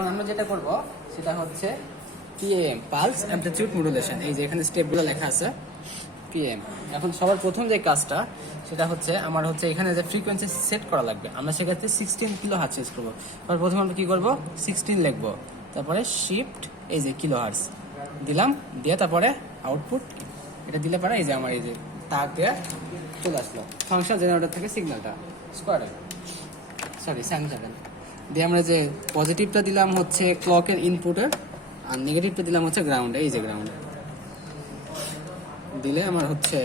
এখন আমরা যেটা করব সেটা হচ্ছে পিএম পালস অ্যামপ্লিটিউড মডুলেশন। এই যে এখানে স্টেপগুলো লেখা আছে পিএম। এখন সবার প্রথম যে কাজটা সেটা হচ্ছে আমার হচ্ছে এখানে যে ফ্রিকোয়েন্সি সেট করা লাগবে, আমরা সেক্ষেত্রে 16 কিলো হার্টজ ইউজ করবো। তারপর প্রথমে আমরা কী করবো 16 লিখবো, তারপরে শিফট এই যে কিলো হার্টজ দিলাম, দিয়ে তারপরে আউটপুট এটা দিলে পারে এই যে আমার এই যে তার দিয়ে চলে আসলো ফাংশন জেনারেটর থেকে সিগন্যালটা স্কোয়ারে সরি সাইনোসয়েডাল দিয়ে আমরা যে পজিটিভটা দিলাম হচ্ছে ক্লকের ইনপুটের আর নেগেটিভটা দিলাম হচ্ছে গ্রাউন্ডে। এই যে গ্রাউন্ডে দিলে আমার হচ্ছে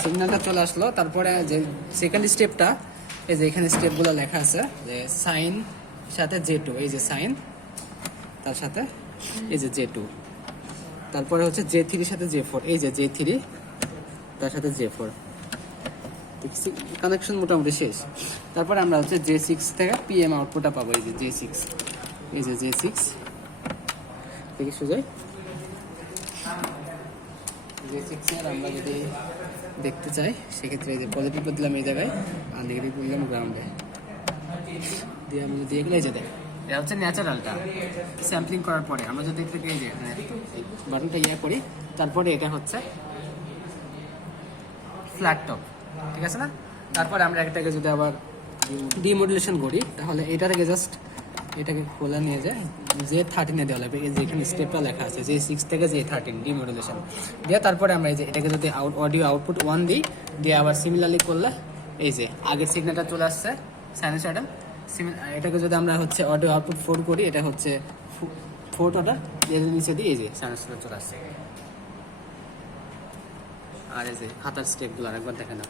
সিগন্যালটা চলে আসলো। তারপরে যে সেকেন্ড স্টেপটা এই যে এখানে স্টেপগুলো লেখা আছে যে সাইন সাথে J2, এই যে সাইন তার সাথে এই যে J2, তারপরে হচ্ছে J3 সাথে J4, এই যে J3 তার সাথে J4, কানেকশন মোটামুটি শেষ। তারপরে আমরা হচ্ছে J6 থেকে পিএম আউটপুটটা পাবো, এই যে J6, এই যে J6 থেকে সোজাই J6 এর আমরা যদি দেখতে চাই সেক্ষেত্রে এই যে পজিটিভটা দিলাম এই জায়গায় আর নেগেটিভ দিলাম গ্রাউন্ডে দিয়ে আমি যদি এগুলো এই যে দেখ এটা হচ্ছে ন্যাচারালটা স্যাম্পলিং করার পরে আমরা যদি এটাকে এই যে বাটনটা করি তারপরে এটা হচ্ছে ফ্ল্যাট টপ, ঠিক আছে না? তারপরে আমরা এটাকে যদি আবার ডিমডুলেশন করি তাহলে এটা থেকে জাস্ট এটাকে খোলা নিয়ে যায় J13 দেওয়া লাগবে। এই যে এখানে স্টেপটা লেখা আছে J6 থেকে J13 ডিমডুলেশন দিয়ে তারপরে আমরা এই যে এটাকে যদি অডিও আউটপুট 1 দিই দিয়ে আবার সিমিলারলি করলে এই যে আগের সিগন্যালটা চলে আসছে সাইনোসয়েডাল। এটাকে যদি আমরা হচ্ছে অডিও আউটপুট 4 করি এটা হচ্ছে 4টা এর নিচে দিয়ে এই যে সাইনোসয়েডাল চলে আসছে। আর এই যে খাতার স্টেপগুলো আরেকবার দেখে না।